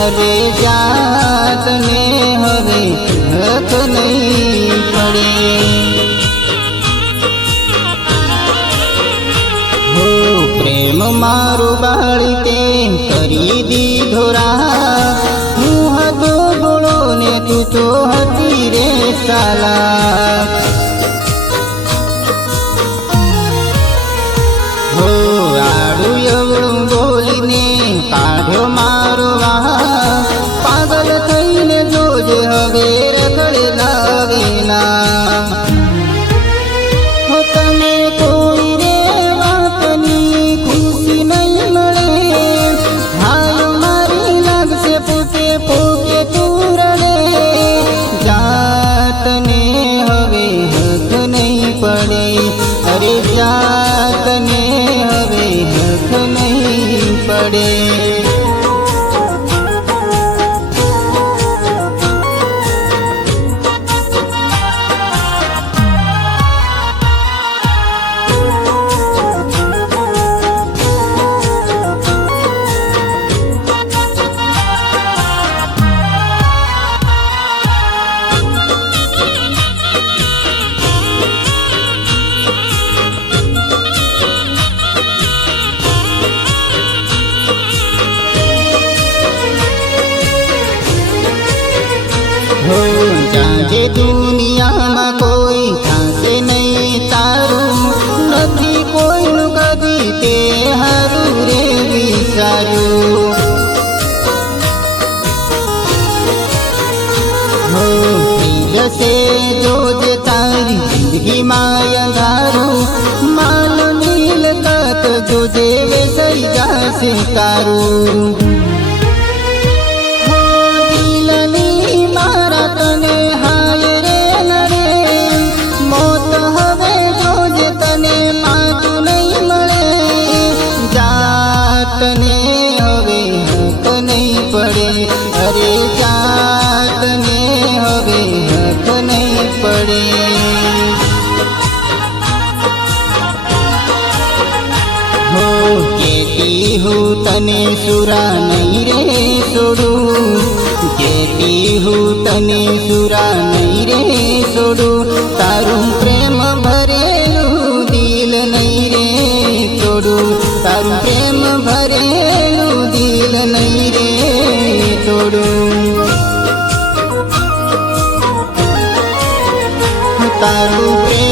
અરે જાતને હવે હક નહીં પડે હો પ્રેમ મારું બાળી તે કરી દીધો રા હું હતો ભોળો ને તું તો હતી રે સાલા હો આડું એવડું બોલીને કાઢ્યો મારો વાહ પાગલ થઈને જોજે હવે રખડે લાવેલા હો તને કોઈ રે વાતની ખુશી નહીં મળે હાલ મારી લાગશે પોતે પોતે તું રડે જાતને હવે હક નહીં પડે અરે જાતને હવે હક નહીં પડે हो जाजे दुनियाમાં કોઈ થાશે નહીં તારું નથી કોઈનું કદી તે હારું રે વિચાર્યું હો થઈ જશે જોજે તારી જિંદગીમાં અંધારું માલ મિલકત જોજે વેચાઈ જશે તારું જાતને હવે હક નહીં પડે અરે જાતને હવે હક નહીં પડે હો કેતી હું તને સુરા નહીં રે છોડું કેતી હું તને સુરા નહીં રે છોડું તારું પ્રેમ ભરેલું દિલ નહીં રે તોડું તારું પ્રેમ ભરેલું દિલ નહીં રે તોડું તારું પ્રેમ